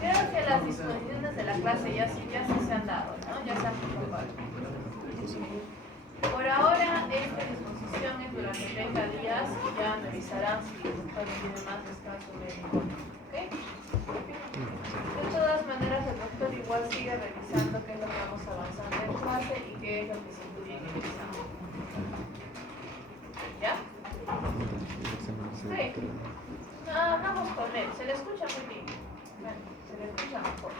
Creo que las disposiciones de la clase ya sí se han dado, ¿no? Ya se han comprobado. Por ahora, esta disposición es durante 30 días y ya revisarán si el doctor tiene más descanso médico. ¿Ok? De todas maneras, el doctor igual sigue revisando qué es lo que vamos avanzando en clase y qué es lo que se puede ir revisando. ¿Ya? Sí. No, hablamos con él. Se le escucha muy bien. Bueno, se le escucha mejor.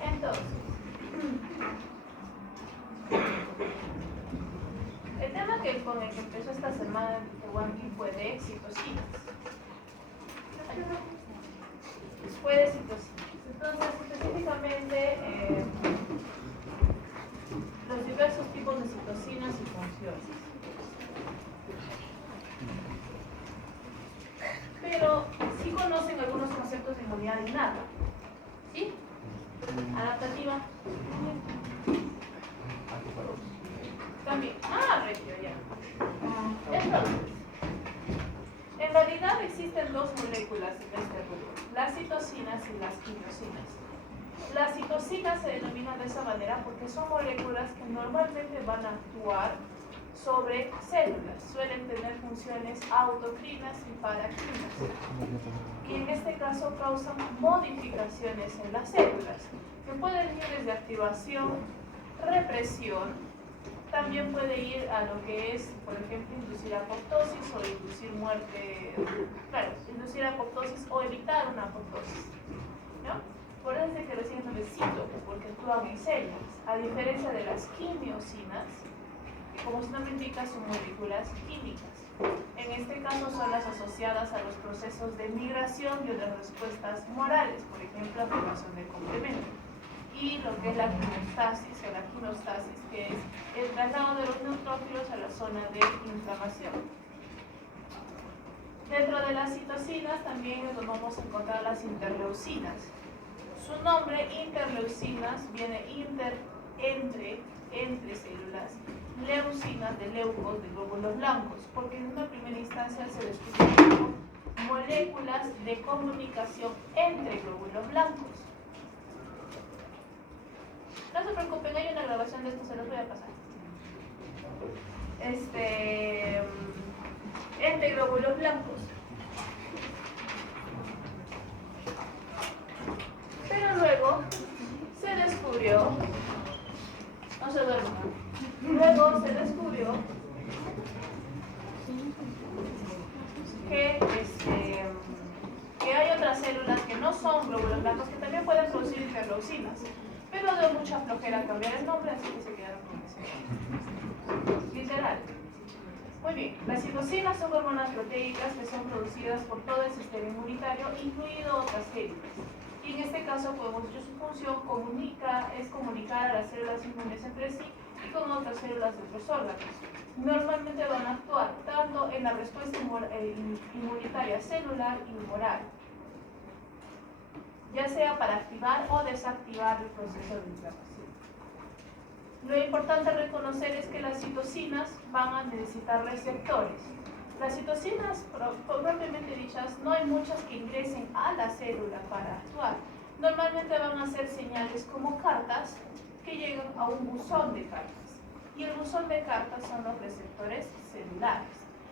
Entonces, el tema con el que empezó esta semana de Wanky fue de citocinas. Fue de citocinas. Entonces, específicamente, los diversos tipos de citocinas y funciones. Pero sí conocen algunos conceptos de inmunidad innata. ¿Sí? Adaptativa. También. Regio, ya. Entonces, en realidad existen dos moléculas en este rubro, las citocinas y las quimiosinas. Las citocinas se denominan de esa manera porque son moléculas que normalmente van a actuar sobre células, suelen tener funciones autocrinas y paracrinas, y en este caso causan modificaciones en las células, que pueden ir desde activación, represión, también puede ir a lo que es, por ejemplo, inducir apoptosis o inducir muerte, claro, inducir apoptosis o evitar una apoptosis, ¿no? Por eso es que recién no les cito, porque actúan en células, a diferencia de las quimiosinas, que como su nombre indica son moléculas químicas. En este caso son las asociadas a los procesos de migración y otras respuestas morales, por ejemplo, activación de complemento. Y lo que es la quimostasis o la quinostasis, que es el traslado de los neutrófilos a la zona de inflamación. Dentro de las citocinas también nos vamos a encontrar las interleucinas. Su nombre, interleucinas, viene entre células, leucinas de leucos, de glóbulos blancos, porque en una primera instancia se descubrió como moléculas de comunicación entre glóbulos blancos. No se preocupen, hay una grabación de esto, se los voy a pasar. Entre glóbulos blancos. Pero luego se descubrió, no se duerman, luego se descubrió que hay otras células que no son glóbulos blancos que también pueden producir interleucinas, pero dio mucha flojera cambiar el nombre, así que se quedaron con ese. Literal. Muy bien, las citocinas son hormonas proteicas que son producidas por todo el sistema inmunitario, incluido otras células. Y en este caso podemos decir su función es comunicar a las células inmunes entre sí y con otras células de otros órganos. Normalmente van a actuar tanto en la respuesta inmunitaria celular y humoral, ya sea para activar o desactivar el proceso de inflamación. Lo importante a reconocer es que las citocinas van a necesitar receptores. Las citocinas, propiamente dichas, no hay muchas que ingresen a la célula para actuar. Normalmente van a ser señales como cartas que llegan a un buzón de cartas. Y el buzón de cartas son los receptores celulares.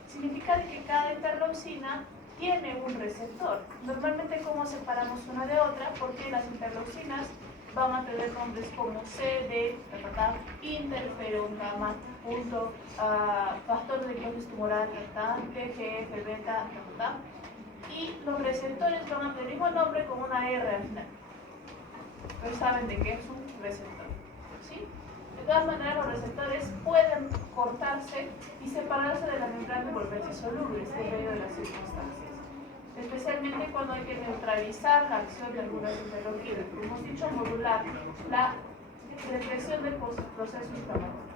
Significa que cada interleucina tiene un receptor. Normalmente, ¿cómo separamos una de otra? Porque las interleucinas van a tener nombres como CD, interferón gamma, factor de dióxido tumoral, TGF, beta, y los receptores van a tener el mismo nombre con una R al final. Pero saben de qué es un receptor, ¿sí? De todas maneras, los receptores pueden cortarse y separarse de la membrana y volverse solubles en medio de las circunstancias, especialmente cuando hay que neutralizar la acción de algunas interleucinas, como hemos dicho, modular la represión del proceso inflamatorio.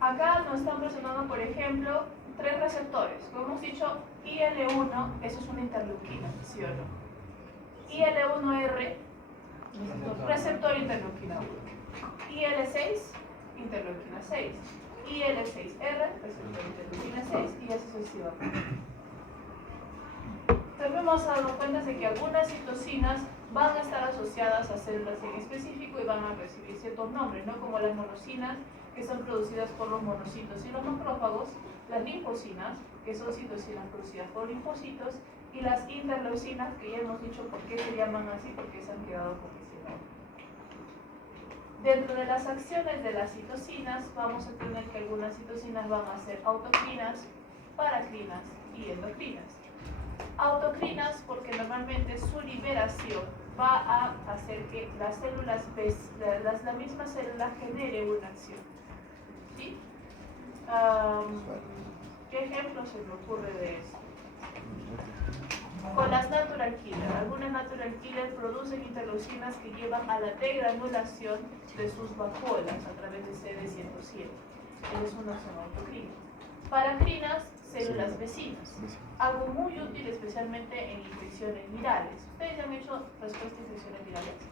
Acá nos están mencionando, por ejemplo, 3 receptores. Como hemos dicho, IL-1, eso es una interleuquina, ¿sí o no? IL-1R, receptor interleuquina 1. IL-6, interleuquina 6. IL-6R, receptor interleuquina 6, y así sucesivamente. También hemos dado cuenta de que algunas citocinas van a estar asociadas a células en específico y van a recibir ciertos nombres, ¿no? Como las monocinas, que son producidas por los monocitos y los macrófagos, las linfocinas, que son citocinas producidas por linfocitos, y las interleucinas, que ya hemos dicho por qué se llaman así, porque se han quedado con ese nombre. Dentro de las acciones de las citocinas, vamos a tener que algunas citocinas van a ser autocrinas, paracrinas y endocrinas. Autocrinas porque normalmente su liberación va a hacer que las células, la misma célula genere una acción. ¿Sí? ¿Qué ejemplo se me ocurre de esto? Con las natural killer. Algunas natural killer producen interleucinas que llevan a la degranulación de sus vacuolas a través de CD107. Es una acción autocrina. Paracrinas, células vecinas. Algo muy útil especialmente en infecciones virales. ¿Ustedes ya han hecho respuesta a infecciones virales?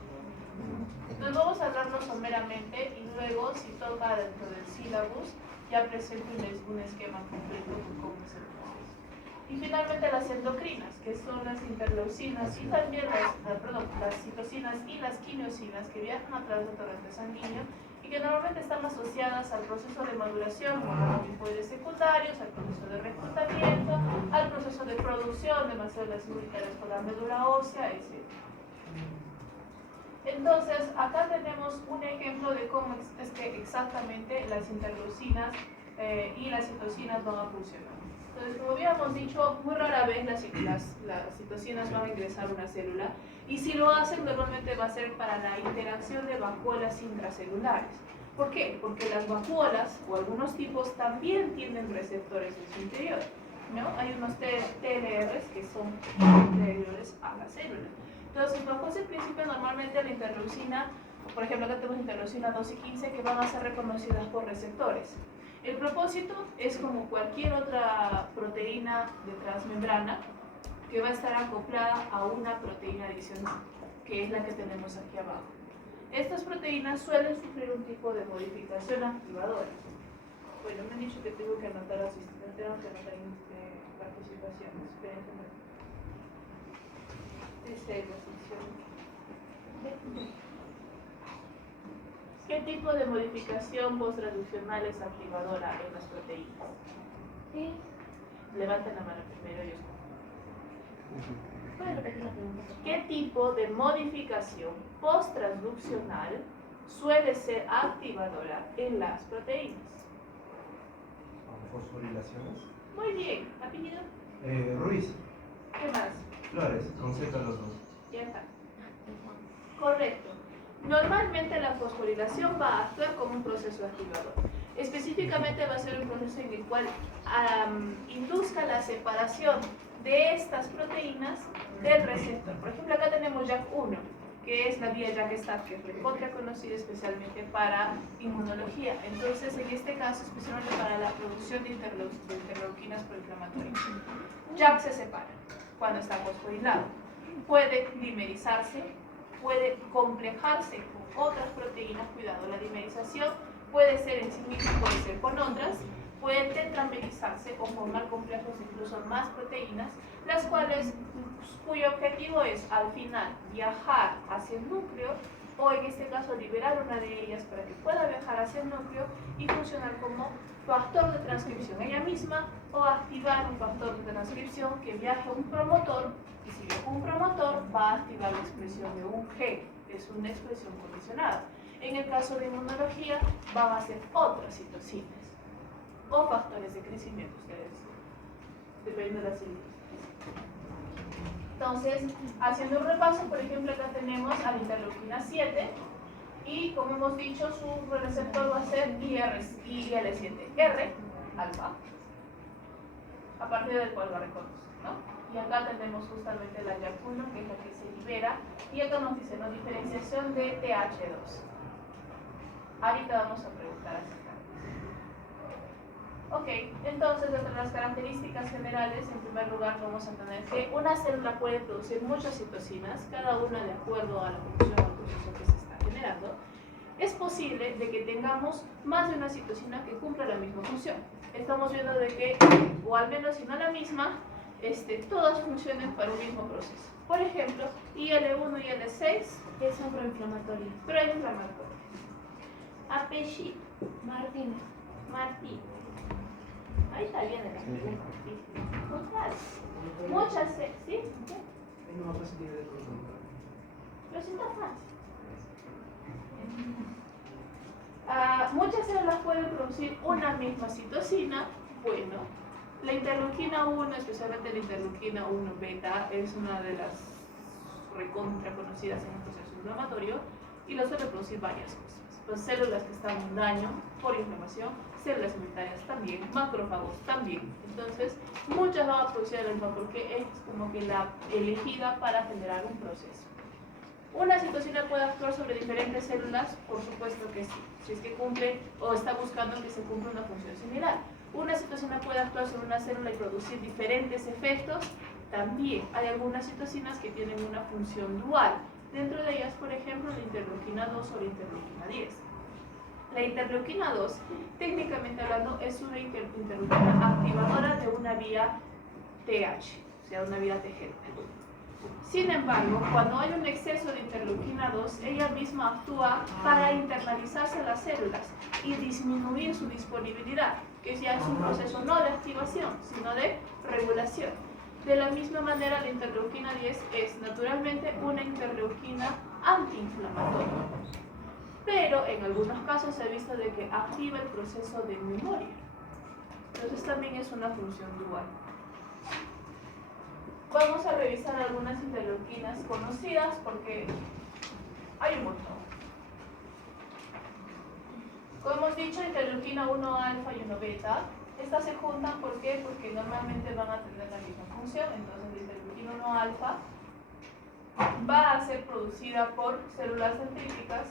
Entonces vamos a hablarlo someramente y luego, si toca dentro del sílabus, ya presento un esquema completo de cómo es el proceso. Y finalmente las endocrinas, que son las interleucinas y también las citocinas y las quimiocinas que viajan a través del torrente sanguíneo y que normalmente están asociadas al proceso de maduración con los linfoides secundarios, al proceso de reclutamiento, al proceso de producción de más células inmunitarias por la médula ósea, etc. Entonces, acá tenemos un ejemplo de cómo es que exactamente las interleucinas y las citocinas van a funcionar. Entonces, como habíamos dicho, muy rara vez las citocinas van a ingresar a una célula, y si lo hacen, normalmente va a ser para la interacción de vacuolas intracelulares. ¿Por qué? Porque las vacuolas, o algunos tipos, también tienen receptores en su interior, ¿no? Hay unos TLRs que son interiores a la célula. Entonces, bajo ese principio, normalmente la interleucina, por ejemplo, acá tenemos interleucina 2 y 15, que van a ser reconocidas por receptores. El propósito es como cualquier otra proteína de transmembrana que va a estar acoplada a una proteína adicional, que es la que tenemos aquí abajo. Estas proteínas suelen sufrir un tipo de modificación activadora. Bueno, me han dicho que tengo que anotar asistentes, tengo que anotar participaciones. Esperen un momento. ¿Qué tipo de modificación posttransduccional es activadora en las proteínas? ¿Sí? Levanten la mano primero y ¿qué tipo de modificación posttransduccional suele ser activadora en las proteínas? Fosforilaciones. Muy bien. ¿Apellido? Ruiz. ¿Qué más? Flores, con Z los dos. Ya está. Correcto. Normalmente la fosforilación va a actuar como un proceso activador. Específicamente va a ser un proceso en el cual induzca la separación de estas proteínas del receptor. Por ejemplo, acá tenemos JAK1, que es la vía JAK-STAT, que es recontra conocida especialmente para inmunología. Entonces, en este caso, especialmente para la producción de interleuquinas proinflamatorias. JAK se separa cuando está fosforilado. Puede dimerizarse, puede complejarse con otras proteínas, cuidado, la dimerización puede ser en sí misma, puede ser con otras, puede tetramerizarse o formar complejos incluso más proteínas, las cuales, cuyo objetivo es al final viajar hacia el núcleo, o en este caso liberar una de ellas para que pueda viajar hacia el núcleo y funcionar como factor de transcripción ella misma, o activar un factor de transcripción que viaje a un promotor, y si viaja un promotor va a activar la expresión de un gen, es una expresión condicionada. En el caso de inmunología van a ser otras citocinas o factores de crecimiento, ustedes, dependiendo de la célula. Entonces, haciendo un repaso, por ejemplo, acá tenemos a la interleuquina 7 y, como hemos dicho, su receptor va a ser IL7R, alfa, a partir del cual va a reconocer, ¿no? Y acá tenemos justamente la JAK1, que es la que se libera, y acá nos dice, ¿no?, diferenciación de TH2. Ahorita vamos a preguntar acerca de eso. Ok, entonces entre las características generales, en primer lugar vamos a tener que una célula puede producir muchas citocinas, cada una de acuerdo a la función o al proceso que se está generando. Es posible de que tengamos más de una citocina que cumpla la misma función. Estamos viendo de que, o al menos si no la misma, todas funcionen para un mismo proceso. Por ejemplo, IL-1 y IL-6 Es un proinflamatorio. proinflamatorio. Apellido. Martínez. Martí. Ahí está bien el apellido. Muchas, ¿sí? No, pues tiene de todo. Pero sí está fácil. Muchas células pueden producir una misma citocina. Bueno, la interleuquina 1, especialmente la interleuquina 1 beta, es una de las recontra conocidas en el proceso inflamatorio y lo suele producir varias cosas. Pues células que están en daño por inflamación, células inmunitarias también, macrófagos también. Entonces, muchas van a producir la misma porque es como que la elegida para generar un proceso. ¿Una citocina puede actuar sobre diferentes células? Por supuesto que sí, si es que cumple o está buscando que se cumpla una función similar. ¿Una citocina puede actuar sobre una célula y producir diferentes efectos? También hay algunas citocinas que tienen una función dual. Dentro de ellas, por ejemplo, la interleuquina 2 o la interleuquina 10. La interleuquina 2, técnicamente hablando, es una interleuquina activadora de una vía TH, o sea, una vía T-helper. Sin embargo, cuando hay un exceso de interleuquina 2, ella misma actúa para internalizarse a las células y disminuir su disponibilidad, que ya es un proceso no de activación, sino de regulación. De la misma manera, la interleuquina 10 es naturalmente una interleuquina antiinflamatoria, pero en algunos casos se ha visto de que activa el proceso de memoria. Entonces también es una función dual. Vamos a revisar algunas interleuquinas conocidas porque hay un montón. Como hemos dicho, interleuquina 1 alfa y 1 beta. Estas se juntan, ¿por qué? Porque normalmente van a tener la misma función. Entonces la interleuquina 1 alfa va a ser producida por células dendríticas,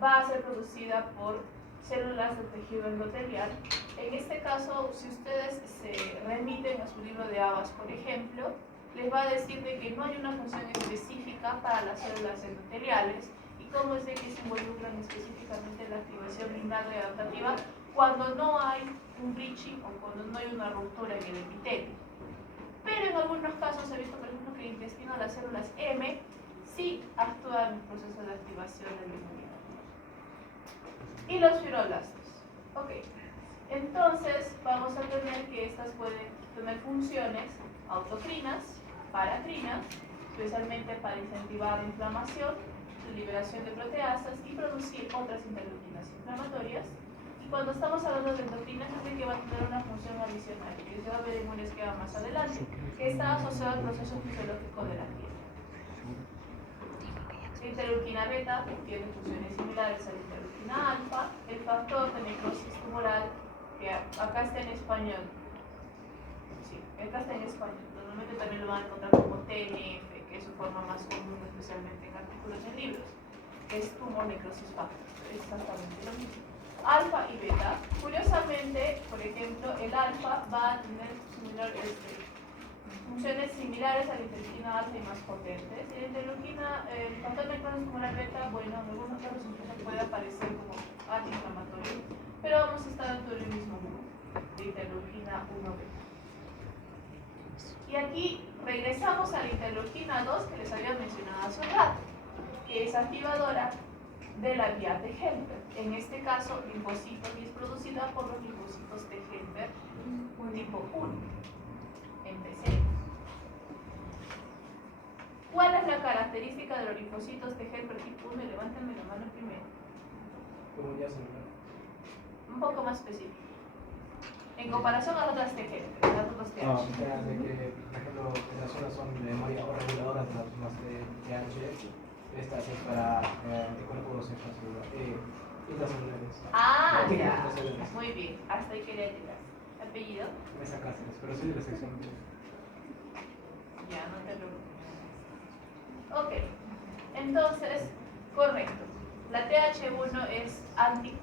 va a ser producida por células del tejido endotelial. En este caso, si ustedes se remiten a su libro de Abbas, por ejemplo, les va a decir de que no hay una función específica para las células endoteliales y cómo es de que se involucran específicamente en la activación inmune adaptativa cuando no hay un breaching o cuando no hay una ruptura en el epitelio. Pero en algunos casos se ha visto, por ejemplo, que el intestino, las células M, sí actúan en el proceso de activación del inmunidad. Y los fibroblastos. Ok, entonces vamos a tener que estas pueden tener funciones autocrinas, paracrinas, especialmente para incentivar la inflamación, la liberación de proteasas y producir otras interleuquinas inflamatorias. Y cuando estamos hablando de endocrinas, es que va a tener una función adicional, que se va a ver en un esquema más adelante, que está asociado al proceso fisiológico de la piel. La interleuquina beta tiene funciones similares a la interleuquina alfa, el factor de necrosis tumoral, que acá está en español. Sí, acá está en español. Normalmente también lo van a encontrar como TNF, que es su forma más común, especialmente en artículos en libros. Es tumor necrosis factor, es exactamente lo mismo. Alfa y beta. Curiosamente, por ejemplo, el alfa va a tener funciones similares a la interleuquina alfa y más potentes. La interleuquina, el factor de necrosis tumoral beta, bueno, en algunos casos incluso puede aparecer como antiinflamatorio, pero vamos a estar dentro del mismo grupo de interleuquina 1 beta. Y aquí regresamos a la interleuquina 2 que les había mencionado hace un rato, que es activadora de la vía T-helper. En este caso, linfocitos, y es producida por los linfocitos T-helper tipo 1. Empecemos. ¿Cuál es la característica de los linfocitos T-helper tipo 1? Levántenme la mano primero. Como ya celular. Un poco más específico. En comparación a otras T-helper, las otras TH. No, de que, por ejemplo, esas zonas son de memoria o reguladoras de las zonas de TH. Esta es para anticuerpos intracelulares. Ah, Antígenos ya. intracelulares. Muy bien, hasta ahí quería llegar. ¿Apellido? Me sacaste, pero soy de la sección. Ya, no te preocupes. Ok, entonces, correcto. La TH1 es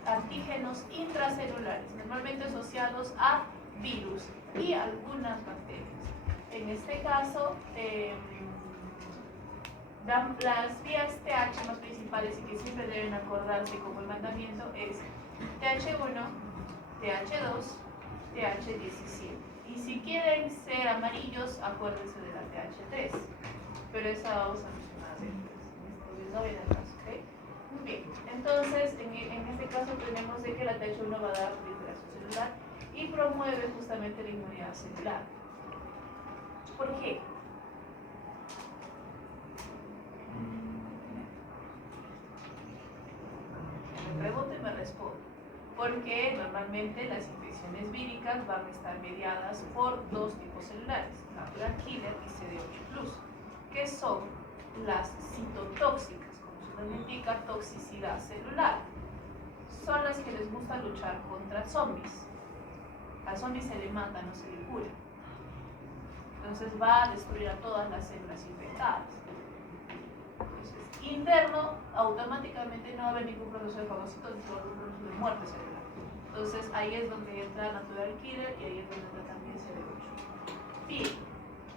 antígenos intracelulares, normalmente asociados a virus y algunas bacterias. En este caso, las vías TH más principales y que siempre deben acordarse como el mandamiento es TH1, TH2, TH17. Y si quieren ser amarillos, acuérdense de la TH3. Pero esa vamos a mencionar después. No viene al caso, ¿ok? Muy bien. Entonces, en este caso tenemos de que la TH1 va a dar proliferación celular y promueve justamente la inmunidad celular. ¿Por qué? Me pregunto y me respondo. Porque normalmente las infecciones víricas van a estar mediadas por dos tipos celulares, natural killer y CD8+, que son las citotóxicas, como su nombre indica, toxicidad celular. Son las que les gusta luchar contra zombies. Al zombie se le mata, no se le cura. Entonces va a destruir a todas las células infectadas. Entonces, interno, automáticamente no va a haber ningún proceso de fagocitosis, sino un proceso de muerte celular. Entonces ahí es donde entra natural killer y ahí es donde entra también CD8. Bien,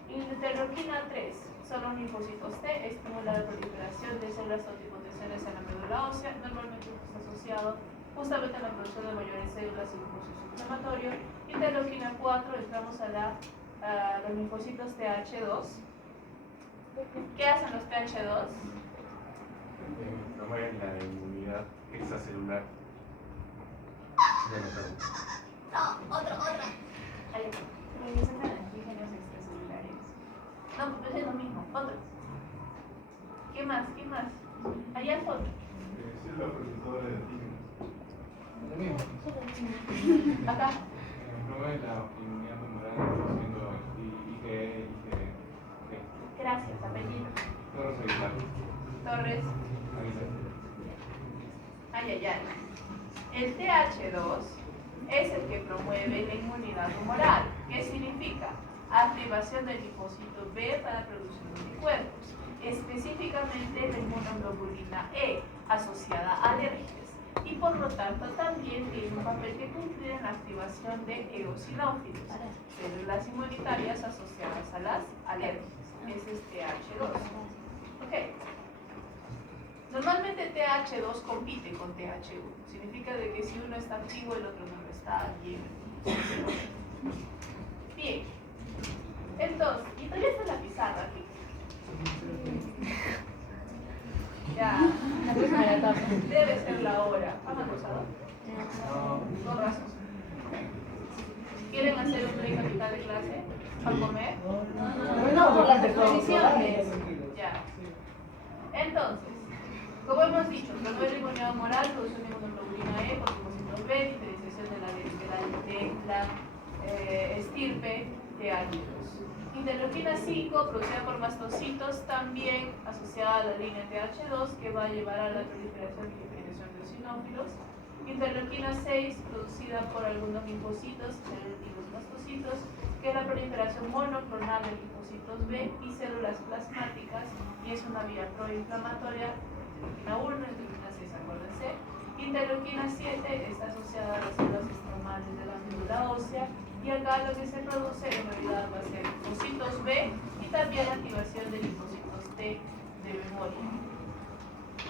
interleuquina 3 son los linfocitos T, estimula la proliferación de células totipotenciales en la médula ósea, normalmente está asociado justamente a la producción de mayores células y un proceso inflamatorio. Interleuquina 4, entramos a los linfocitos TH2. ¿Qué hacen los TH2? Promueven la inmunidad extracelular. No, otra. Ahí está. Producen antígenos extracelulares. No, pues es lo mismo. Otro. ¿Qué más? Allá al fondo. Célula productora de antígenos. Lo mismo. Acá. Promueven la inmunidad tumoral produciendo IgE, IgG. Gracias, apellido. Torres Aguilar. Torres. Aguilar. El TH2 es el que promueve la inmunidad tumoral. ¿Qué significa? Activación del linfocito B para producción de anticuerpos, específicamente la inmunoglobulina E, asociada a alergias, y por lo tanto también tiene un papel que cumplir en la activación de eosinófilos, células inmunitarias asociadas a las alergias. Ese es TH2. Ok. Normalmente TH2 compite con TH1. Significa de que si uno está activo, el otro no lo está bien. Bien. Entonces, y todavía está la pizarra aquí. Ya. Debe ser la hora. ¿Han almorzado? No. Con razón. ¿Quieren hacer un break a mitad de clase? ¿Para comer? No, por las exposiciones. Ya. Entonces, como hemos dicho, promueve la inmunidad humoral, produce una inmunoglobulina E con linfocitos B, diferenciación de la estirpe de ácidos. Interleuquina 5, producida por mastocitos, también asociada a la línea TH2, que va a llevar a la proliferación y diferenciación de eosinófilos. Interleuquina 6, producida por algunos linfocitos y los mastocitos, que es la proliferación monoclonal de linfocitos B y células plasmáticas, y es una vía proinflamatoria. Interleuquina 1, interleuquina 6, acuérdense. Interleuquina 7 está asociada a las células estromales de la médula ósea, y acá lo que se produce en realidad va a ser linfocitos B y también la activación de linfocitos T de memoria.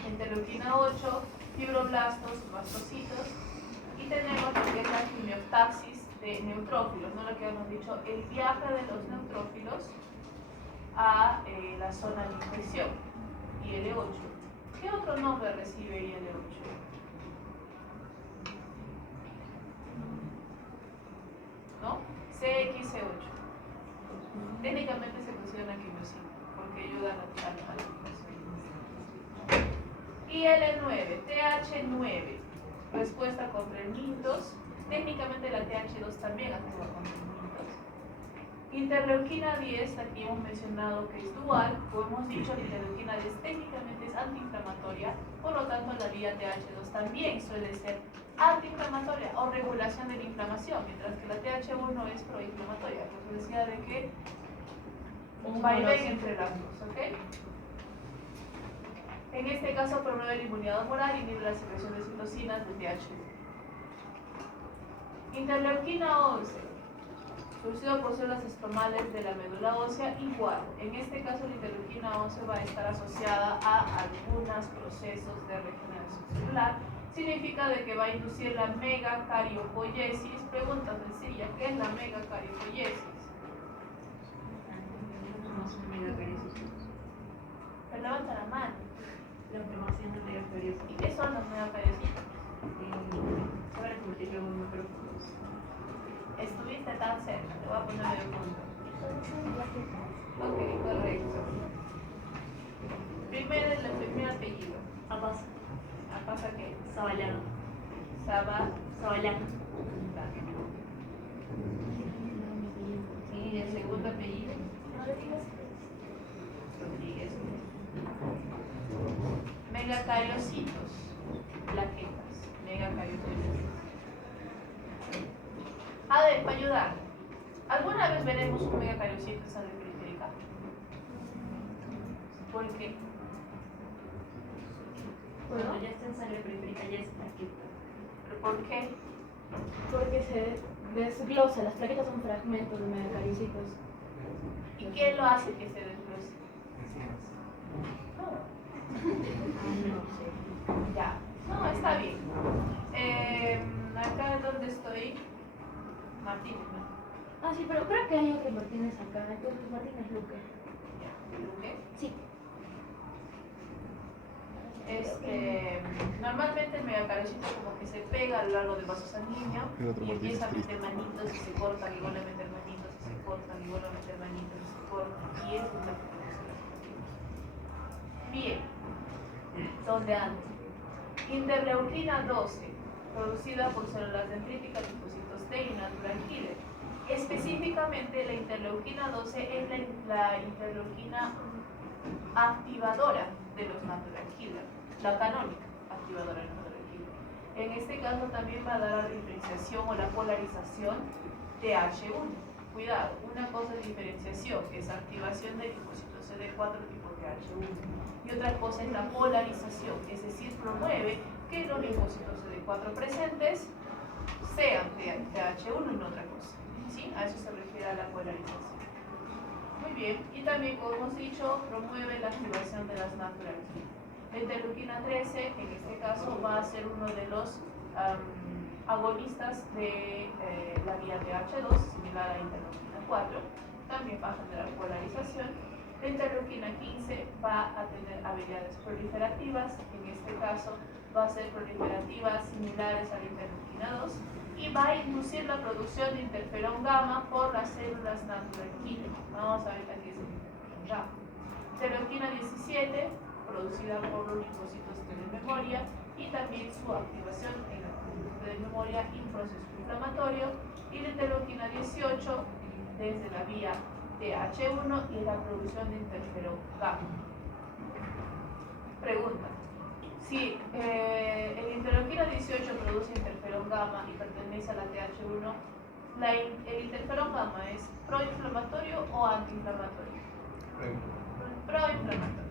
Interleuquina 8, fibroblastos, mastocitos, y tenemos lo que es la quimiotaxis de neutrófilos, ¿no? Lo que hemos dicho, el viaje de los neutrófilos a la zona de infección, IL-8. ¿Qué otro nombre recibe IL-8? ¿No? CXC8. Técnicamente se considera una quimiosina porque ayuda a la infección. IL-9, TH9, respuesta contra el mintos. Técnicamente la TH2 también actúa contra el mintos. Interleuquina 10, aquí hemos mencionado que es dual. Como hemos dicho, la interleuquina 10 técnicamente es antiinflamatoria, por lo tanto la vía TH2 también suele ser antiinflamatoria o regulación de la inflamación, mientras que la TH1 es proinflamatoria. Por eso decía de que un vaivén entre las dos, ¿ok? En este caso promueve la inmunidad humoral y inhibe la secreción de citocinas del TH1. Interleuquina 11, producido por células estomales de la médula ósea, igual. En este caso la interleuquina 11 va a estar asociada a algunos procesos de regeneración celular. Significa de que va a inducir la megacariopoiesis. Pregunta sencilla, ¿qué es la megacariopoiesis? Pero levanta la mano. La formación de megacariosis. ¿Y qué son los megacariocitos? Se van a convertir luego en macrófagos. Estuviste tan cerca, te voy a poner medio punto. Ok, correcto. Primero el primer apellido. Abbas. ¿Pasa qué? Zabalán. Saba. Zabalán. Y el segundo apellido. Rodríguez. Megacariocitos. Plaquetas. Megacariocitos. A ver, para ayudar. ¿Alguna vez veremos un megacariocito en sangre periférica? ¿Por qué? Cuando ya está en sangre periférica ya es plaqueta. ¿Pero por qué? Porque se desglosa, las plaquetas son fragmentos de megacariocitos. ¿Y qué lo hace que se desglose? No sé. Ya. No, está bien. Acá donde estoy, Martínez, ¿no? Ah, sí, pero creo que hay otro Martínez acá. Entonces Martínez Luque. Ya. Luque. Sí. Normalmente el megacariocito como que se pega a lo largo del vaso sanguíneo y empieza a meter manitos y se cortan, y vuelve a meter manitos y se cortan, y vuelve a meter manitos y se cortan, y eso es lo que produce la citocina. Bien, ¿dónde ando? Interleuquina 12, producida por células dendríticas, linfocitos T y natural killer. Específicamente la interleuquina 12 es la interleuquina activadora de los natural killer, la canónica activadora de los natural killer. En este caso también va a dar la diferenciación o la polarización de H1. Cuidado, una cosa es diferenciación, que es activación del linfocito CD4 tipo TH1, y otra cosa es la polarización, es decir, promueve que los linfocitos CD4 presentes sean TH1 y no otra cosa. ¿Sí? A eso se refiere a la polarización. Muy bien, y también, como hemos dicho, promueve la activación de las natural killer. La interleuquina 13, en este caso, va a ser uno de los agonistas de la vía TH2, similar a la interleuquina 4, también va a generar polarización. La interleuquina 15 va a tener habilidades proliferativas, en este caso va a ser proliferativas similares a la interleuquina 2, y va a inducir la producción de interferón gamma por las células natural killer. Vamos a ver aquí es el interferón gamma. Interleuquina 17, producida por los linfocitos T de memoria, y también su activación en la conducta de memoria y un proceso inflamatorio. Y la interleuquina 18 desde la vía TH1 y la producción de interferón gamma. Pregunta. Si el interleuquina 18 produce interferón gamma y pertenece a la TH1, ¿el interferón gamma es proinflamatorio o antiinflamatorio? Proinflamatorio.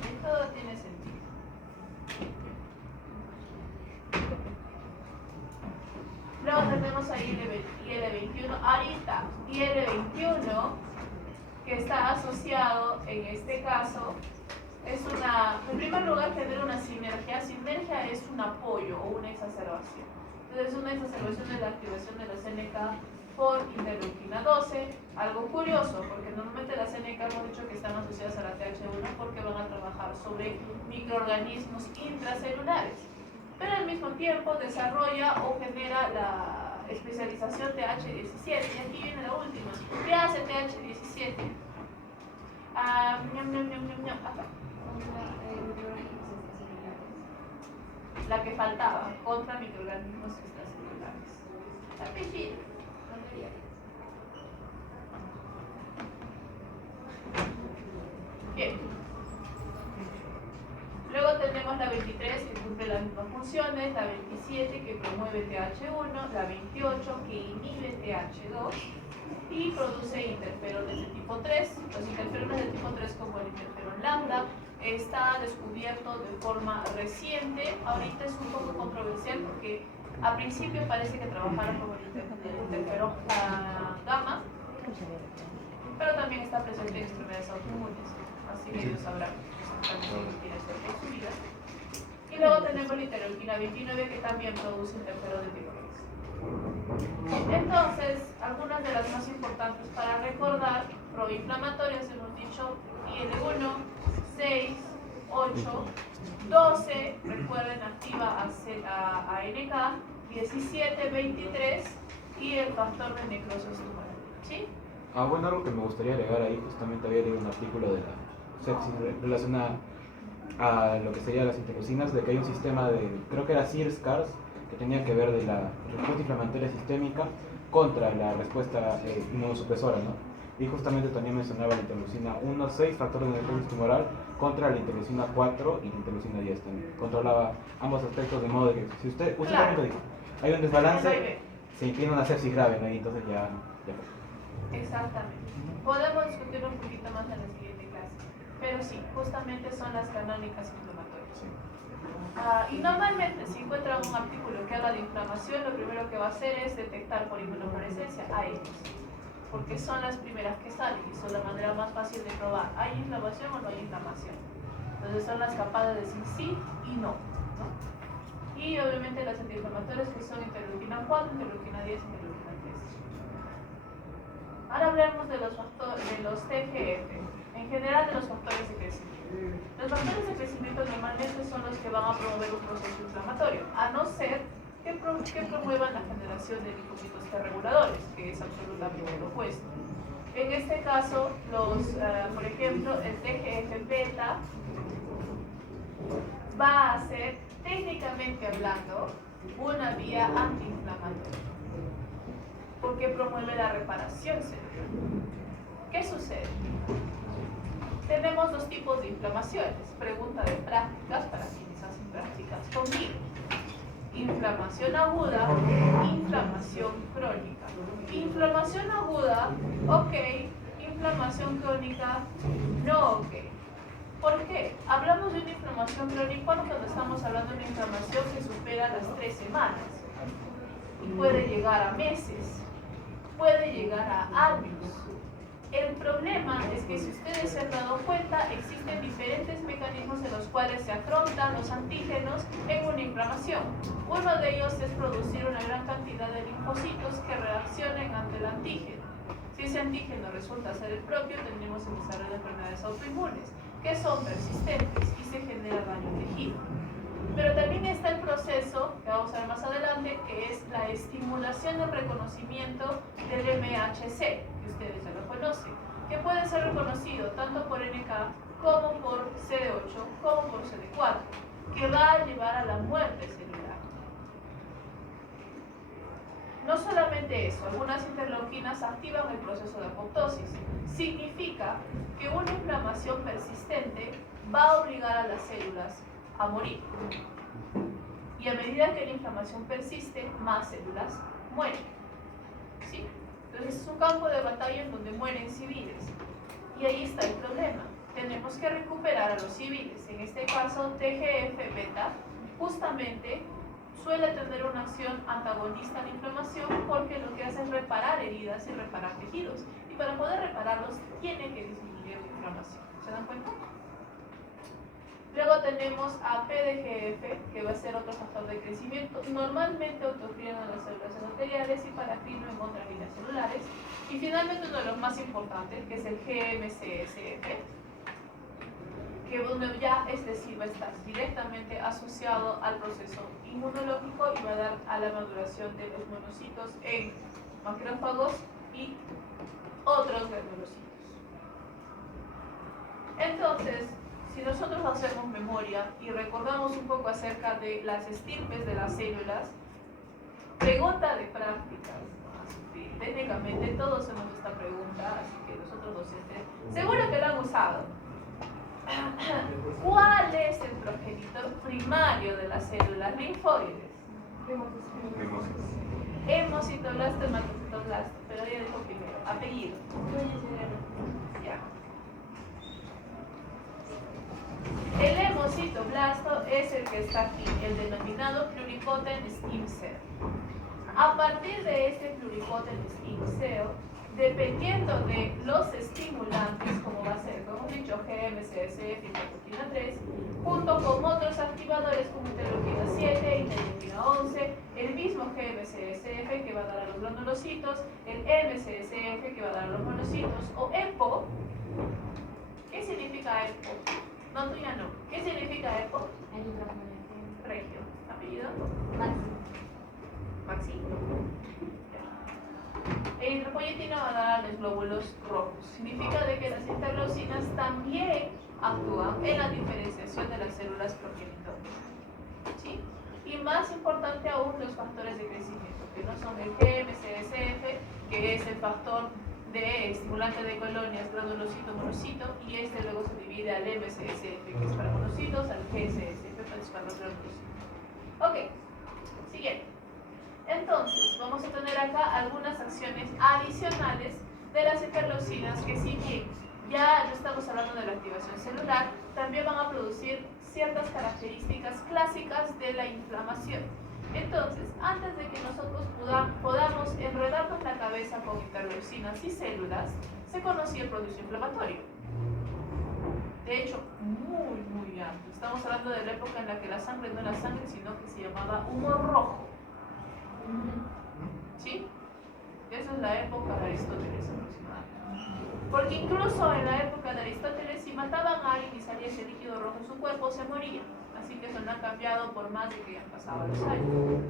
Y todo tiene sentido. Luego tenemos ahí IL-21, ahorita IL-21 que está asociado en este caso es en primer lugar tener una sinergia. Sinergia es un apoyo o una exacerbación. Entonces una exacerbación de la activación de la CNK por interleuquina 12, algo curioso porque normalmente las CNK hemos dicho que están asociadas a la TH1 porque van a trabajar sobre microorganismos intracelulares, pero al mismo tiempo desarrolla o genera la especialización TH17. Y aquí viene la última. ¿Qué hace TH17? Acá. La que faltaba, contra microorganismos extracelulares. La pechina. Bien. Luego tenemos la 23 que cumple las mismas funciones, la 27 que promueve TH1, la 28 que inhibe TH2, y produce interferones de tipo 3. Los interferones de tipo 3, como el interferón lambda, está descubierto de forma reciente. Ahorita es un poco controversial porque a principio parece que trabajaron con el interferón gamma, pero también está presente en enfermedades autoinmunes, así que ellos sabrán exactamente qué quiere hacer por su vida. Y luego tenemos la interleuquina 29, que también produce interferón de tipo 3. Entonces, algunas de las más importantes para recordar: proinflamatorias, hemos dicho, IL-1, 6, 8, 12, recuerden, activa a ANK, 17, 23 y el factor de necrosis tumoral. ¿Sí? Bueno, algo que me gustaría agregar ahí, justamente había leído un artículo de la sepsis relacionada a lo que serían las interleucinas, de que hay un sistema de, creo que era CIRS-CARS, que tenía que ver de la respuesta inflamatoria sistémica contra la respuesta inmunosupresora, ¿no? Y justamente también mencionaba la interleucina 1, 6, factor de necrosis tumoral, contra la interleucina 4 y la interleucina 10 también. Controlaba ambos aspectos, de modo que si usted Claro. también lo dijo, hay un desbalance, Ahí se tiene una sepsis grave, ¿no? Y entonces ya fue. Exactamente. Podemos discutir un poquito más en la siguiente clase, pero sí, justamente son las canónicas inflamatorias. Sí. Y normalmente, si encuentran un artículo que habla de inflamación, lo primero que va a hacer es detectar por inmunofluorescencia AES, porque son las primeras que salen y son la manera más fácil de probar: ¿hay inflamación o no hay inflamación? Entonces son las capaces de decir sí y no, ¿no? Y obviamente las antiinflamatorias, que son interleuquina 4, interleuquina 10 y interleuquina 3. Ahora hablemos de los factores, de los TGF, en general de los factores de crecimiento. Los factores de crecimiento normalmente son los que van a promover un proceso inflamatorio, a no ser que promuevan la generación de linfocitos T reguladores, que es absolutamente lo opuesto. En este caso, por ejemplo, el TGF-beta va a ser, técnicamente hablando, una vía antiinflamatoria, porque promueve la reparación celular. ¿Qué sucede? Tenemos dos tipos de inflamaciones. Pregunta de prácticas para quienes hacen prácticas conmigo. Inflamación aguda, inflamación crónica. Inflamación aguda, ok. Inflamación crónica, no ok. ¿Por qué? Hablamos de una inflamación crónica cuando estamos hablando de una inflamación que supera las 3 semanas. Y puede llegar a meses, puede llegar a años. El problema es que, si ustedes se han dado cuenta, existen diferentes mecanismos en los cuales se afrontan los antígenos en una inflamación. Uno de ellos es producir una gran cantidad de linfocitos que reaccionen ante el antígeno. Si ese antígeno resulta ser el propio, tendremos el desarrollo de enfermedades autoinmunes, que son persistentes y se genera daño al tejido. Pero también está el proceso, que vamos a ver más adelante, que es la estimulación del reconocimiento del MHC, que ustedes ya lo conocen, que puede ser reconocido tanto por NK como por CD8 como por CD4, que va a llevar a la muerte celular. No solamente eso, algunas interleuquinas activan el proceso de apoptosis. Significa que una inflamación persistente va a obligar a las células a morir. Y a medida que la inflamación persiste, más células mueren. ¿Sí? Entonces es un campo de batalla en donde mueren civiles. Y ahí está el problema. Tenemos que recuperar a los civiles. En este caso, TGF-beta justamente suele tener una acción antagonista a la inflamación, porque lo que hace es reparar heridas y reparar tejidos. Y para poder repararlos, tiene que disminuir la inflamación. ¿Se dan cuenta? Luego tenemos a PDGF, que va a ser otro factor de crecimiento, normalmente autocriano en las células endoteliales y paracrino en otras líneas celulares. Y finalmente uno de los más importantes, que es el GM-CSF, que ya va a estar directamente asociado al proceso inmunológico y va a dar a la maduración de los monocitos en macrófagos y otros granulocitos. Entonces, si nosotros hacemos memoria y recordamos un poco acerca de las estirpes de las células, pregunta de prácticas. Técnicamente todos hemos esta pregunta, así que nosotros docentes seguro que la han usado. ¿Cuál es el progenitor primario de las células linfoides? Hemocitoblasto, hematocytoblasto, pero ya dijo primero. apellido. Ya. El hemocitoblasto es el que está aquí, el denominado pluripotent stem cell. A partir de este pluripotent stem cell, dependiendo de los estimulantes, como va a ser, como hemos dicho, GM-CSF, interleuquina 3, junto con otros activadores como interleuquina 7, interleuquina 11, el mismo GM-CSF que va a dar a los granulocitos, el MCSF que va a dar a los monocitos, o EPO. ¿Qué significa EPO? No, tuya no. ¿Qué significa EPO? Regio. ¿Apellido? Maxi. El eritropoyetina va a dar a los glóbulos rojos. Significa de que las interleucinas también actúan en la diferenciación de las células progenitoras. ¿Sí? Y más importante aún, los factores de crecimiento, que no son el GM-CSF, que es el factor de estimulante de colonias, granulocito, monocito, y este luego se divide al MCSF, que es para monocitos, al GCSF, que es para los granulocitos. Ok, siguiente. Entonces, vamos a tener acá algunas acciones adicionales de las interleucinas que, si bien ya no estamos hablando de la activación celular, también van a producir ciertas características clásicas de la inflamación. Entonces, antes de que nosotros podamos enredarnos la cabeza con interleucinas y células, se conocía el proceso inflamatorio. De hecho, muy amplio. Estamos hablando de la época en la que la sangre no era sangre, sino que se llamaba humor rojo. ¿Sí? Esa es la época de Aristóteles aproximadamente. Porque incluso en la época de Aristóteles, si mataban a alguien y salía ese líquido rojo en su cuerpo, se moría. Así que eso no ha cambiado por más de que hayan pasado los años.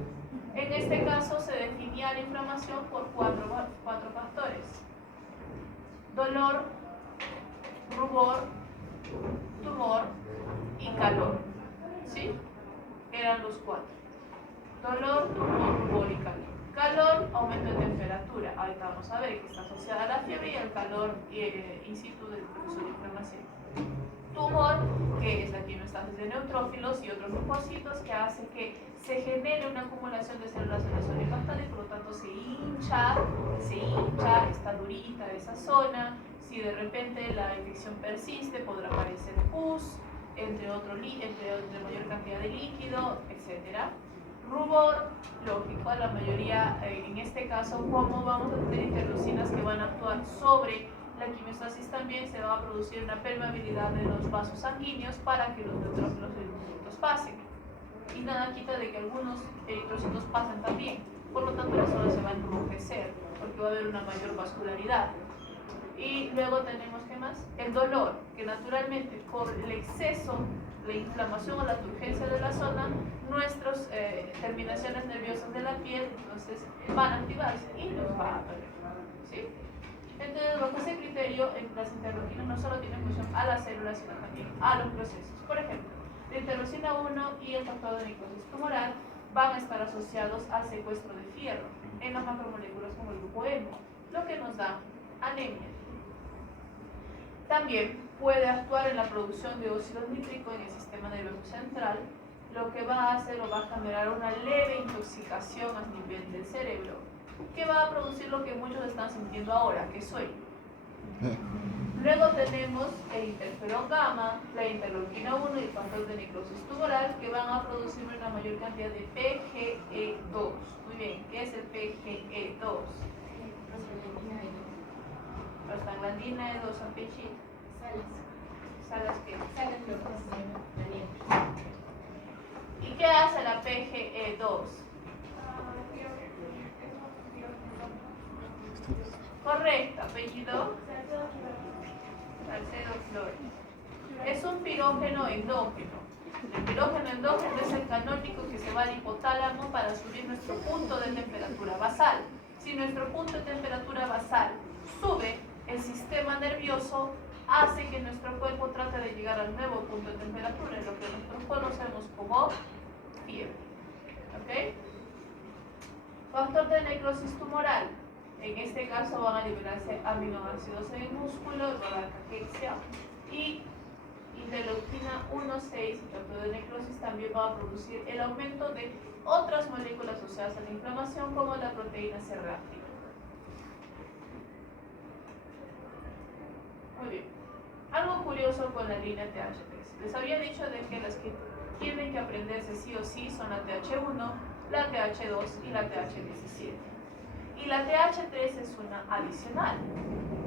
En este caso se definía la inflamación por cuatro factores: dolor, rubor, tumor y calor. ¿Sí? Eran los cuatro: dolor, tumor, rubor y calor. Calor, aumento de temperatura. Ahorita vamos a ver que está asociada a la fiebre y al calor in situ del proceso de inflamación. Tumor, que es la quimiostasis de neutrófilos y otros linfocitos, que hace que se genere una acumulación de células en la zona impactada y por lo tanto se hincha, está durita esa zona. Si de repente la infección persiste, podrá aparecer pus, entre mayor cantidad de líquido, etc. Rubor, lógico, la mayoría, en este caso, como vamos a tener interleucinas que van a actuar sobre la quimiostasis, también se va a producir una permeabilidad de los vasos sanguíneos para que los neutrófilos y linfocitos pasen. Y nada quita de que algunos eritrocitos pasen también. Por lo tanto, la zona se va a enrojecer porque va a haber una mayor vascularidad. Y luego tenemos, ¿qué más? El dolor, que naturalmente por el exceso, la inflamación o la turgencia de la zona, nuestras terminaciones nerviosas de la piel entonces van a activarse y nos va a doler. ¿Sí? Entonces, bajo ese criterio, las interleucinas no solo tienen función a las células, sino también a los procesos. Por ejemplo, la interleucina 1 y el factor de necrosis tumoral van a estar asociados al secuestro de fierro en las macromoléculas como el grupo hemo, lo que nos da anemia. También puede actuar en la producción de óxido nítrico en el sistema nervioso central, lo que va a hacer o va a generar una leve intoxicación a nivel del cerebro, que va a producir lo que muchos están sintiendo ahora, que es sueño. Luego tenemos el interferón gamma, la interleuquina 1 y el factor de necrosis tumoral, que van a producir una mayor cantidad de PGE2. Muy bien, ¿qué es el PGE2? Prostaglandina E2, apechit. ¿Salas qué? ¿Y qué hace la PGE2? Correcto, apellido Salcedo Flores. Es un pirógeno endógeno. El pirógeno endógeno es el canónico que se va al hipotálamo para subir nuestro punto de temperatura basal. Si nuestro punto de temperatura basal sube, el sistema nervioso hace que nuestro cuerpo trate de llegar al nuevo punto de temperatura, lo que nosotros conocemos como fiebre. ¿Ok? Factor de necrosis tumoral. En este caso van a liberarse aminoácidos en el músculo, va a dar caquexia, y interleuquina 1,6 y factor de necrosis también va a producir el aumento de otras moléculas asociadas a la inflamación como la proteína C reactiva. curioso con la línea TH3. Les había dicho de que las que tienen que aprenderse sí o sí son la TH1, la TH2 y la TH17. Y la TH3 es una adicional.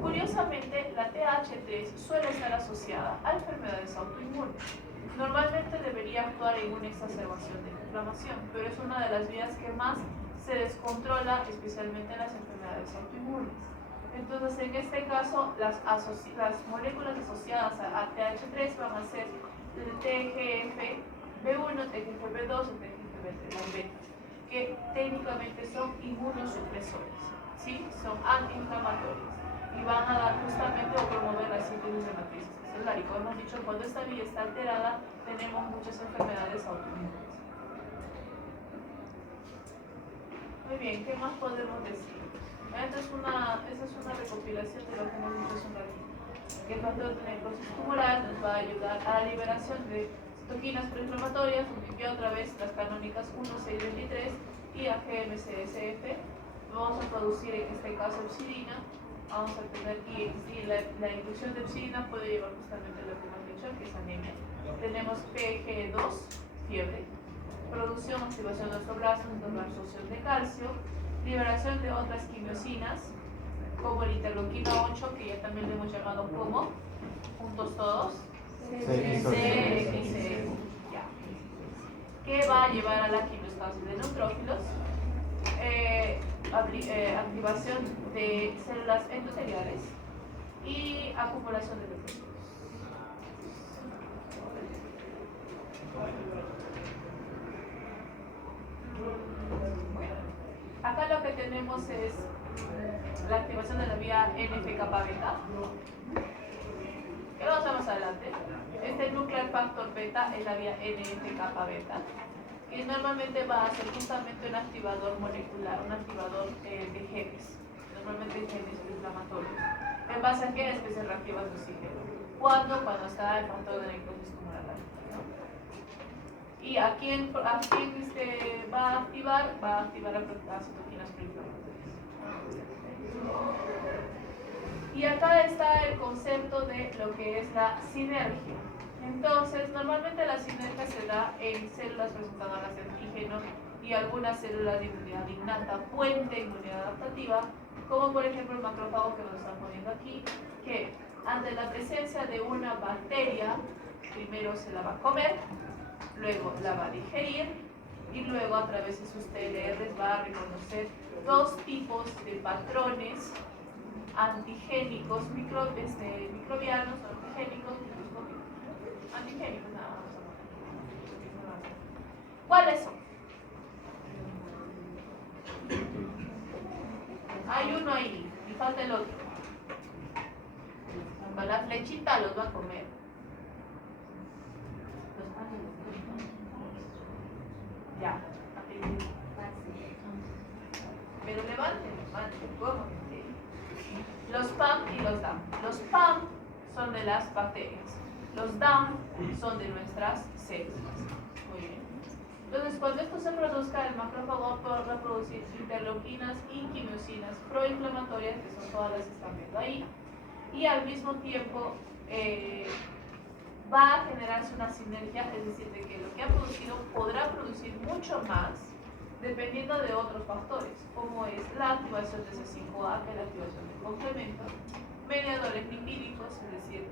Curiosamente, la TH3 suele estar asociada a enfermedades autoinmunes. Normalmente debería actuar en una exacerbación de la inflamación, pero es una de las vías que más se descontrola, especialmente en las enfermedades autoinmunes. Entonces, en este caso, las moléculas asociadas a TH3 van a ser el TGF-B1, TGF-B2 y TGF-B3, que técnicamente son inmunosupresores, ¿sí? Son antiinflamatorios y van a dar justamente o promover la síntesis de matriz celular. Y como hemos dicho, cuando esta vía está alterada, tenemos muchas enfermedades autoinmunes. Muy bien, ¿qué más podemos decir? Esta es una recopilación de lo que hemos dicho hace un ratito. Que el factor de necrosis tumoral nos va a ayudar a la liberación de citoquinas proinflamatorias, y otra vez las canónicas 1, 6, 23 y AGMCSF. Vamos a producir en este caso epsidina. Vamos a tener la inducción de epsidina puede llevar justamente lo que hemos dicho, que es anemia. Tenemos PG2, fiebre, producción, activación de osteoblastos, absorción de calcio, liberación de otras quimiosinas, como el interleuquina 8, que ya también lo hemos llamado como, juntos todos, CXCF, que va a llevar a la quimiostasis de neutrófilos, activación de células endoteliales y acumulación de leucocitos. Bueno, acá lo que tenemos es la activación de la vía NF-kappa beta, que vamos a ver más adelante. Este nuclear factor beta es la vía NF-kappa beta, que normalmente va a ser justamente un activador molecular, un activador de genes, normalmente genes inflamatorios. ¿En base a qué? Especies reactivas de oxígeno. ¿Cuándo? Cuando está el factor de necrosis tumoral alto, ¿no? ¿Y a quién va a activar? Va a activar a citoquinas proinflamatorias. Y acá está el concepto de lo que es la sinergia. Entonces, normalmente la sinergia se da en células presentadoras de antígeno y algunas células de inmunidad innata, puente inmunidad adaptativa, como por ejemplo el macrófago que nos están poniendo aquí, que ante la presencia de una bacteria, primero se la va a comer, luego la va a digerir y luego a través de sus TLRs va a reconocer dos tipos de patrones antigénicos, microbianos, antigénicos, nada más. ¿Cuáles son? Hay uno ahí y falta el otro. Con la flechita los va a comer. Ya. Pero levanten. ¿Cómo? Los PAM y los DAM. Los PAM son de las bacterias. Los DAM son de nuestras células. Muy bien. Entonces, cuando esto se produzca, el macrófago va a producir interleuquinas y quimiosinas proinflamatorias, que son todas las que están viendo ahí, y al mismo tiempo va a generarse una sinergia, es decir, de que lo que ha producido podrá producir mucho más dependiendo de otros factores, como es la activación de C5A, que es la activación del complemento, mediadores lipídicos, es decir,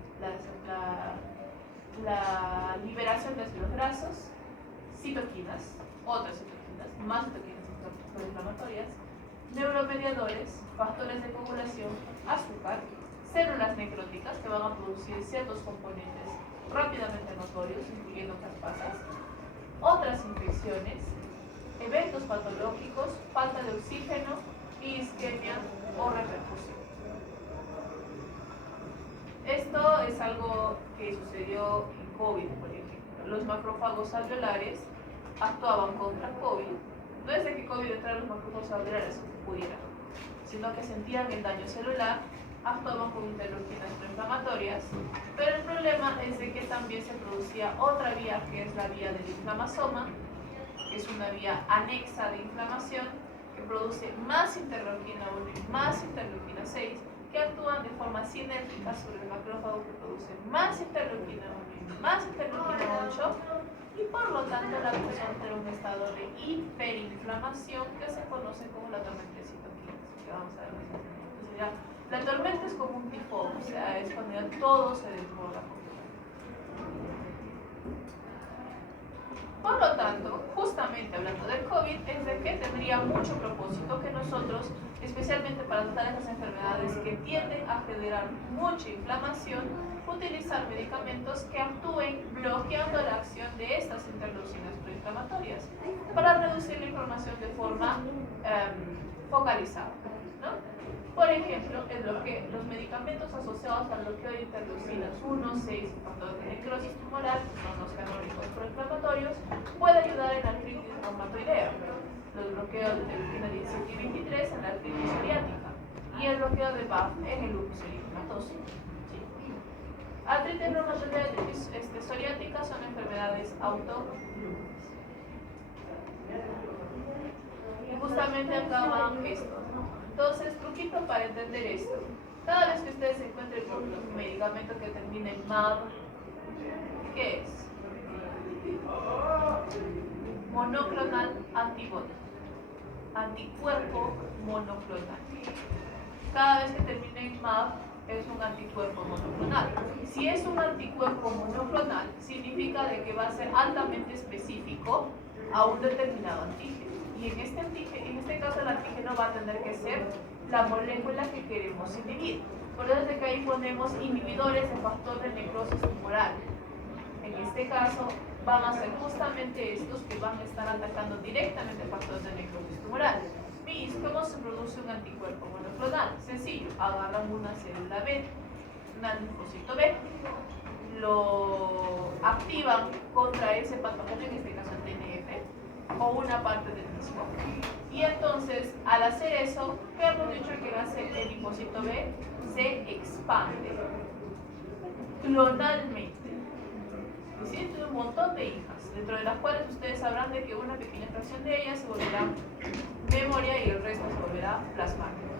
la liberación de ácidos grasos, citoquinas, otras citoquinas, más citoquinas proinflamatorias, neuromediadores, factores de coagulación, azúcar, células necróticas que van a producir ciertos componentes rápidamente notorios, incluyendo caspasas, otras infecciones, eventos patológicos, falta de oxígeno, isquemia o repercusión. Esto es algo que sucedió en COVID, por ejemplo. Los macrófagos alveolares actuaban contra COVID. No es de que COVID entrara los macrófagos alveolares, que pudiera, sino que sentían el daño celular, actuaban con interleuquinas proinflamatorias, pero el problema es de que también se producía otra vía, que es la vía del inflamasoma, que es una vía anexa de inflamación, que produce más interleuquina 1 y más interleuquina 6, que actúan de forma sinérgica sobre el macrófago que produce más interleuquina 1 y más interleuquina 8, y por lo tanto la persona tiene un estado de hiperinflamación que se conoce como la tormenta de citoquinas, que vamos a ver más adelante. Entonces ya, la tormenta es como un tifón, o sea, es cuando ya todo se desborda. Por lo tanto, justamente hablando del COVID, es de que tendría mucho propósito que nosotros, especialmente para tratar estas enfermedades que tienden a generar mucha inflamación, utilizar medicamentos que actúen bloqueando la acción de estas interleucinas proinflamatorias para reducir la inflamación de forma focalizada, ¿no? Por ejemplo, los medicamentos asociados al bloqueo de interleucinas 1, 6 y factor de necrosis tumoral, que son los canónicos proinflamatorios, puede ayudar en la artritis reumatoidea, los bloqueos de interleucina 17 y 23 en la artritis psoriática y el bloqueo de BAFF en el lupus eritematoso. Artritis reumatoidea y artritis psoriática son enfermedades autoinmunes. Y justamente acaban esto. Entonces, truquito para entender esto. Cada vez que ustedes se encuentren con un medicamento que termine en MAB, ¿qué es? Monoclonal antibody. Anticuerpo monoclonal. Cada vez que termine en MAB es un anticuerpo monoclonal. Si es un anticuerpo monoclonal, significa de que va a ser altamente específico a un determinado antígeno. Y en este caso el antígeno va a tener que ser la molécula que queremos inhibir. Por eso es de que ahí ponemos inhibidores de factor de necrosis tumoral. En este caso van a ser justamente estos que van a estar atacando directamente el factor de necrosis tumoral. ¿Veis cómo se produce un anticuerpo monoclonal? Sencillo, agarran una célula B, un linfocito B, lo activan contra ese patógeno, en este caso el TNF, o una parte del mismo. Y entonces, al hacer eso, ¿qué hemos dicho que hace el linfocito B? Se expande clonalmente. Es decir, tiene un montón de hijas, dentro de las cuales ustedes sabrán de que una pequeña fracción de ellas se volverá memoria y el resto se volverá plasmática.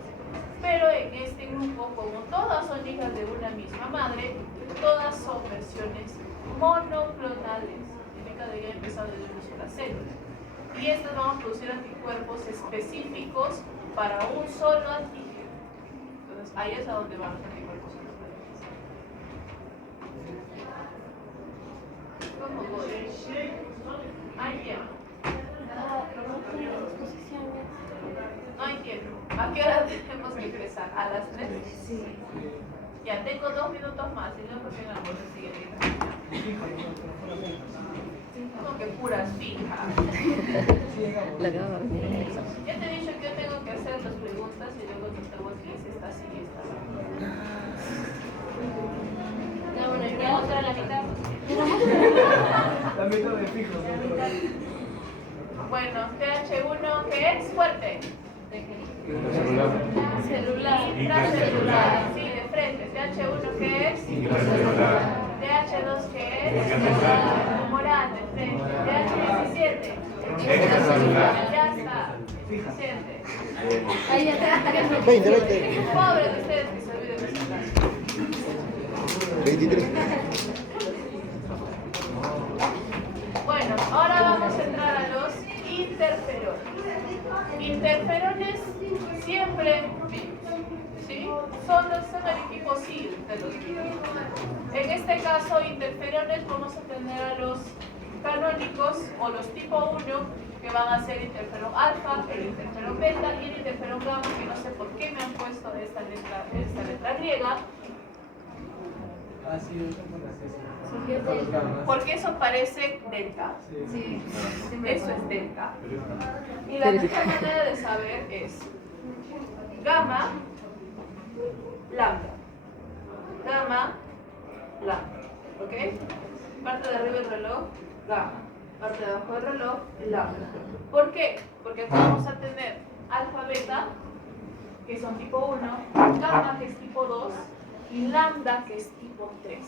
Pero en este grupo, como todas son hijas de una misma madre, todas son versiones monoclonales. Significa que ya ha empezado desde una sola célula. Y estas van a producir anticuerpos específicos para un solo antígeno. Entonces ahí es a donde van los anticuerpos monoclonales. ¿Cómo voy? Hay tiempo. No hay tiempo. ¿A qué hora tenemos que empezar? ¿A las 3? Sí. Ya tengo 2 minutos más y luego continuamos el siguiente. Como que puras fijas. Ya te he dicho que yo tengo que hacer las preguntas y luego te tengo aquí si está así y está. No, bueno, ya otra a la mitad. La mitad de fijos. Bueno, TH1, ¿qué es? Fuerte. Celular. Intracelular. Sí, de frente. TH1, ¿qué es? Intracelular. TH2, ¿qué es? Tumoral, de frente. TH17. Extracelular. Ya está. Suficiente. Ahí ya está. 20. Pobres de ustedes que se olviden de celular. 23. Bueno, ahora vamos a entrar a los interferones. Interferones siempre vivos, ¿sí? Son el equipo SIL de los virus. En este caso, interferones vamos a tener a los canónicos o los tipo 1, que van a ser interferón alfa, el interferón beta y el interferón gamma, que no sé por qué me han puesto esta letra griega. Ah, sí, Porque eso parece delta. Sí. Eso es delta. Y la mejor manera de saber es gamma, lambda. Gamma, lambda. ¿Ok? Parte de arriba del reloj, gamma. Parte de abajo del reloj, lambda. ¿Por qué? Porque aquí vamos a tener alfa, beta, que son tipo 1, gamma, que es tipo 2, y lambda, que es tipo 3.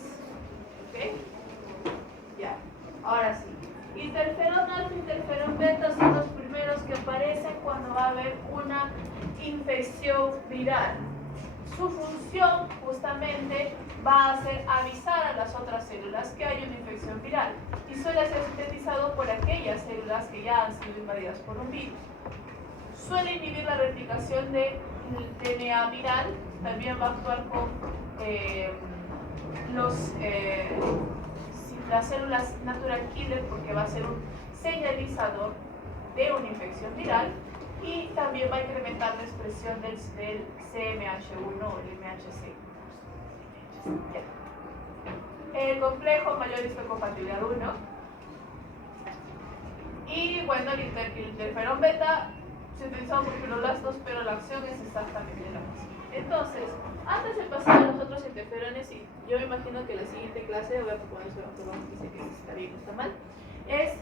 ¿Ok? Ya. Ahora sí. Interferón alfa, interferón beta son los primeros que aparecen cuando va a haber una infección viral. su función justamente va a ser avisar a las otras células que hay una infección viral y suele ser sintetizado por aquellas células que ya han sido invadidas por un virus. Suele inhibir la replicación del DNA viral, también va a actuar con las células natural killer porque va a ser un señalizador de una infección viral y también va a incrementar la expresión del CMH1 o el MHC. El complejo mayor histocompatibilidad 1 y bueno, el interferón beta se utilizó por fibroblastos, pero la acción es exactamente la misma. Entonces, antes de pasar a los otros interferones, y yo me imagino que la siguiente clase, voy a proponer eso, dice que está bien, está mal, es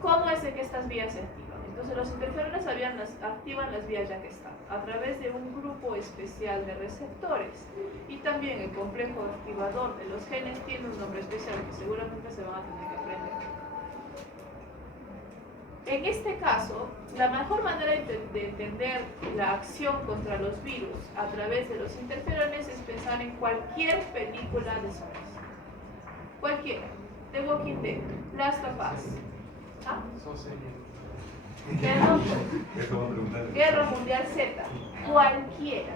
cómo es que estas vías se activan. Entonces, los interferones activan las vías ya que están, a través de un grupo especial de receptores. Y también el complejo activador de los genes tiene un nombre especial que seguramente se van a tener que aprender. En este caso, la mejor manera de entender la acción contra los virus a través de los interferones es pensar en cualquier película de zombies. Cualquiera. The Walking Dead, Last of Us. ¿Ah? Guerra Mundial Z. Cualquiera.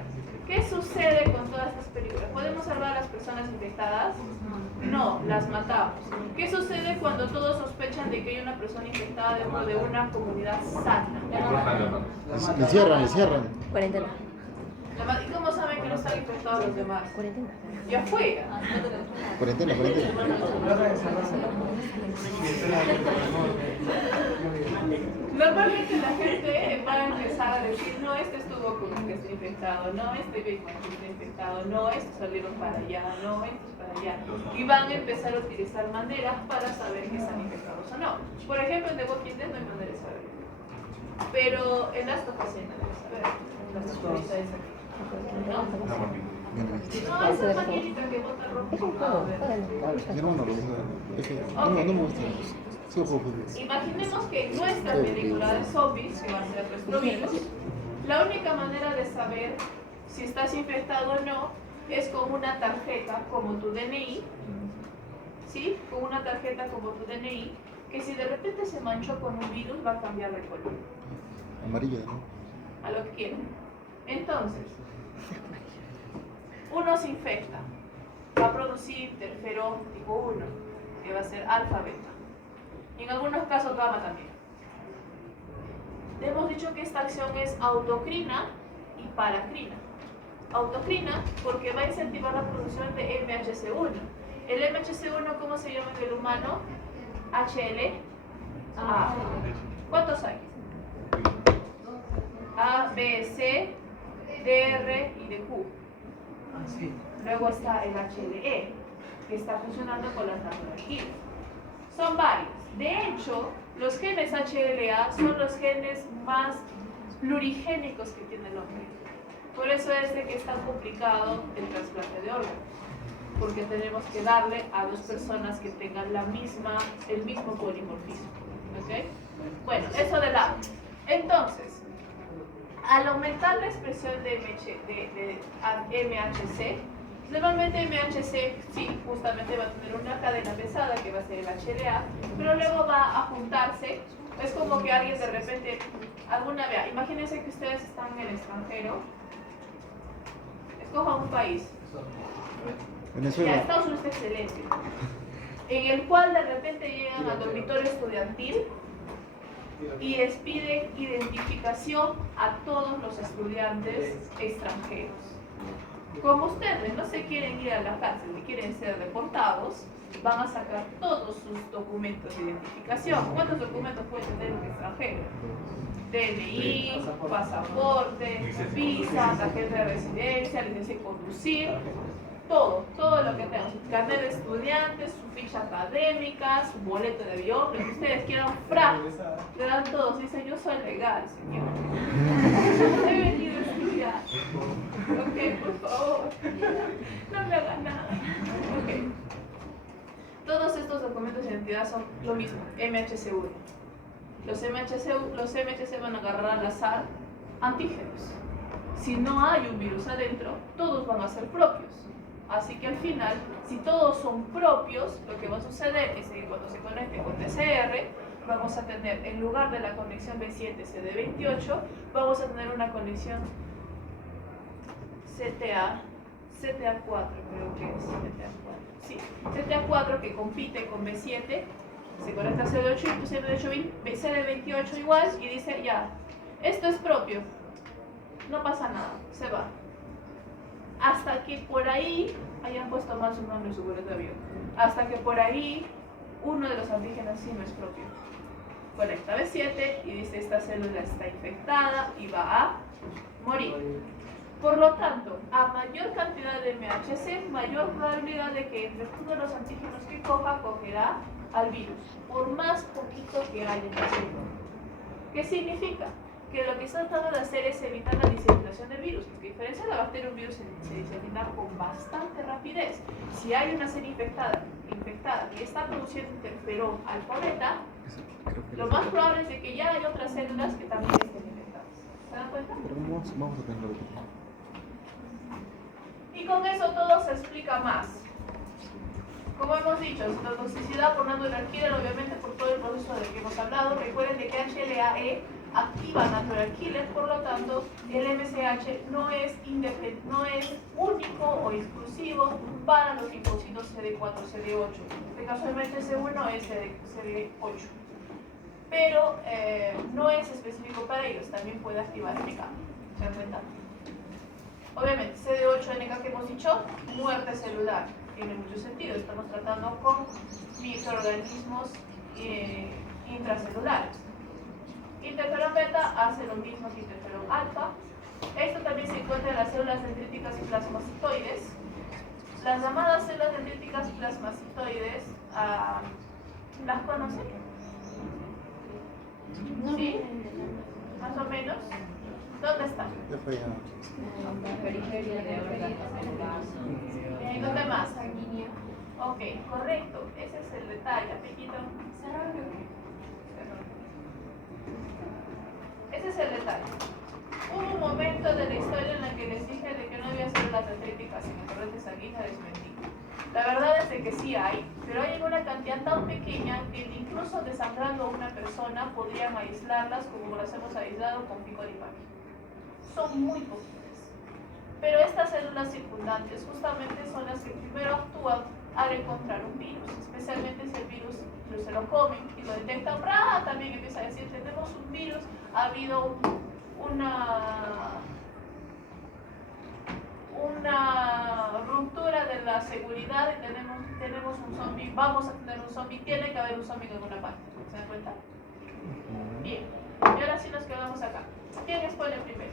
¿Qué sucede con todas estas películas? ¿Podemos salvar a las personas infectadas? No, las matamos. ¿Qué sucede cuando todos sospechan de que hay una persona infectada dentro de una comunidad sana? Le cierran. Cuarentena. ¿Y cómo saben que no están infectados los demás? Cuarentena. Y afuera. Cuarentena. Normalmente la gente va a empezar a decir, no, este estuvo con que está infectado, no, este ve con que está infectado, no, estos salieron para allá, no, estos para allá. Y van a empezar a utilizar maneras para saber que están infectados o no. Por ejemplo, en The Walking Dead no hay manera de saber. Pero en Last of Us sí debe saber. La señorita esa aquí. No, esa maquinita que bota rojo. Yo no me gusta. Imaginemos que nuestra película de zombies, que va a ser nuestro virus, la única manera de saber si estás infectado o no es con una tarjeta como tu DNI, ¿sí? Con una tarjeta como tu DNI, que si de repente se manchó con un virus va a cambiar de color. Amarilla, ¿no? A lo que quieran. Entonces, uno se infecta, va a producir interferón tipo 1, que va a ser alfa-beta. Y en algunos casos gamma también. Hemos dicho que esta acción es autocrina y paracrina. Autocrina porque va a incentivar la producción de MHC1. El MHC1, ¿cómo se llama en el humano? HLA. ¿Cuántos hay? A, B, C, D, R y D, Q. Luego está el HLE, que está funcionando con las naturales. Son varios. De hecho, los genes HLA son los genes más plurigénicos que tiene el hombre. Por eso es de que es tan complicado el trasplante de órganos, porque tenemos que darle a dos personas que tengan el mismo polimorfismo. ¿Okay? Bueno, eso de lado. Entonces, al aumentar la expresión de MHC, normalmente MHC sí, justamente va a tener una cadena pesada que va a ser el HLA, pero luego va a juntarse. Es como que alguien de repente, imagínense que ustedes están en el extranjero, escojan un país. Venezuela. Ya, Estados Unidos está excelente. En el cual de repente llegan al dormitorio estudiantil y les piden identificación a todos los estudiantes extranjeros. Como ustedes no se quieren ir a la cárcel y quieren ser deportados, van a sacar todos sus documentos de identificación. ¿Cuántos documentos puede tener un extranjero? DNI, pasaporte, visa, tarjeta de residencia, licencia de conducir, todo lo que tengan, su carnet de estudiantes, su ficha académica, su boleto de avión, lo que ustedes quieran, le dan todos. Dicen, yo soy legal, señor. He venido a estudiar. Ok, por favor, no me hagan nada. Ok. Todos estos documentos de identidad son lo mismo, MHC1. Los MHC van a agarrar al azar antígenos. Si no hay un virus adentro, todos van a ser propios. Así que al final, si todos son propios, lo que va a suceder es que cuando se conecte con TCR, vamos a tener, en lugar de la conexión B7-CD28, vamos a tener una conexión CTA4, creo que es CTA4. Sí, CTA4 que compite con B7, se conecta a CD8 y CD28 igual y dice, ya, esto es propio, no pasa nada, se va. Hasta que por ahí, hayan puesto mal su nombre en su boleto de avión, hasta que por ahí uno de los antígenos sí no es propio. Conecta B7 y dice, esta célula está infectada y va a morir. Por lo tanto, a mayor cantidad de MHC, mayor probabilidad de que entre uno de los antígenos que cogerá al virus, por más poquito que haya en la célula. ¿Qué significa? Que lo que está tratando de hacer es evitar la diseminación del virus, porque a diferencia de la bacteria, un virus se disemina con bastante rapidez. Si hay una célula infectada que está produciendo interferón alfa beta, lo más probable es de que ya hay otras células que también estén infectadas. ¿Se dan cuenta? Pero vamos a tenerlo. Y con eso todo se explica más. Como hemos dicho, citotoxicidad por natural killer, obviamente por todo el proceso del que hemos hablado. Recuerden de que HLA-E activa natural killer, por lo tanto, el MCH no es único o exclusivo para los linfocitos CD4, CD8. En este caso, el MHC1 es CD8. Pero no es específico para ellos, también puede activar NK. ¿Se dan cuenta? Obviamente, CD8-NK que hemos dicho, muerte celular. Tiene mucho sentido, estamos tratando con microorganismos intracelulares. Interferón beta hace lo mismo que interferón alfa. Esto también se encuentra en las células dendríticas y plasmacitoides. Las llamadas células dendríticas y plasmacitoides, ¿las conocen? ¿Sí? Más o menos. ¿Dónde están? Ya fue ya. Periferia de órganos. ¿Dónde más? Ok, correcto. Ese es el detalle. Apellido. Ese es el detalle. Hubo un momento de la historia en la que les dije de que no había células dendríticas en la corriente sanguínea, les mentí. La verdad es de que sí hay, pero hay en una cantidad tan pequeña que incluso desangrando a una persona podrían aislarlas como las hemos aislado con pico de imagen. Son muy poquitas. Pero estas células circundantes justamente son las que primero actúan al encontrar un virus, especialmente si el virus se lo comen y lo detectan, también empieza a decir, tenemos un virus, ha habido una ruptura de la seguridad y tenemos un zombie, vamos a tener un zombie, tiene que haber un zombie en alguna parte. ¿Se dan cuenta? Bien, y ahora sí nos quedamos acá. ¿Quién expone primero?